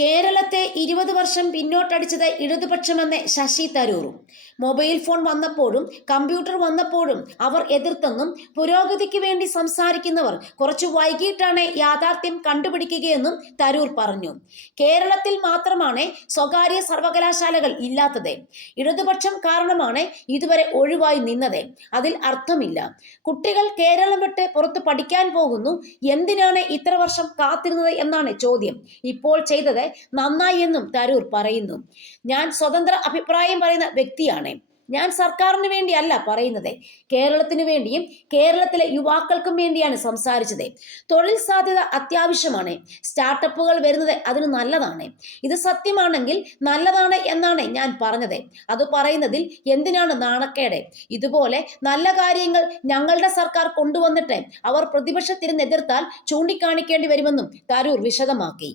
കേരളത്തെ ഇരുപത് വർഷം പിന്നോട്ടടിച്ചത് ഇടതുപക്ഷമെന്ന് ശശി തരൂറും. മൊബൈൽ ഫോൺ വന്നപ്പോഴും കമ്പ്യൂട്ടർ വന്നപ്പോഴും അവർ എതിർത്തെന്നും പുരോഗതിക്ക് വേണ്ടി സംസാരിക്കുന്നവർ കുറച്ചു വൈകിട്ടാണ് യാഥാർത്ഥ്യം കണ്ടുപിടിക്കുകയെന്നും തരൂർ പറഞ്ഞു. കേരളത്തിൽ മാത്രമാണ് സ്വകാര്യ സർവകലാശാലകൾ ഇല്ലാത്തത്. ഇടതുപക്ഷം കാരണമാണ് ഇതുവരെ ഒഴിവായി നിന്നത്. അതിൽ അർത്ഥമില്ല. കുട്ടികൾ കേരളം വിട്ട് പുറത്ത് പഠിക്കാൻ പോകുന്നു. എന്തിനാണ് ഇത്ര വർഷം കാത്തിരുന്നത് എന്നാണ് ചോദ്യം. ഇപ്പോൾ ചെയ്തത് നന്നായി എന്നും തരൂർ പറയുന്നു. ഞാൻ സ്വതന്ത്ര അഭിപ്രായം പറയുന്ന വ്യക്തിയാണ്. ഞാൻ സർക്കാരിന് വേണ്ടിയല്ല പറയുന്നത്. കേരളത്തിന് വേണ്ടിയും കേരളത്തിലെ യുവാക്കൾക്കും വേണ്ടിയാണ് സംസാരിച്ചത്. തൊഴിൽ സാധ്യത അത്യാവശ്യമാണ്. സ്റ്റാർട്ടപ്പുകൾ വരുന്നത് അതിന് നല്ലതാണ്. ഇത് സത്യമാണെങ്കിൽ നല്ലതാണ് എന്നാണ് ഞാൻ പറഞ്ഞത്. അത് പറയുന്നതിൽ എന്തിനാണ് നാണക്കേട്? ഇതുപോലെ നല്ല കാര്യങ്ങൾ ഞങ്ങളുടെ സർക്കാർ കൊണ്ടുവന്നിട്ട് അവർ പ്രതിപക്ഷത്തിന് എതിർത്താൽ ചൂണ്ടിക്കാണിക്കേണ്ടി വരുമെന്നും തരൂർ വിശദമാക്കി.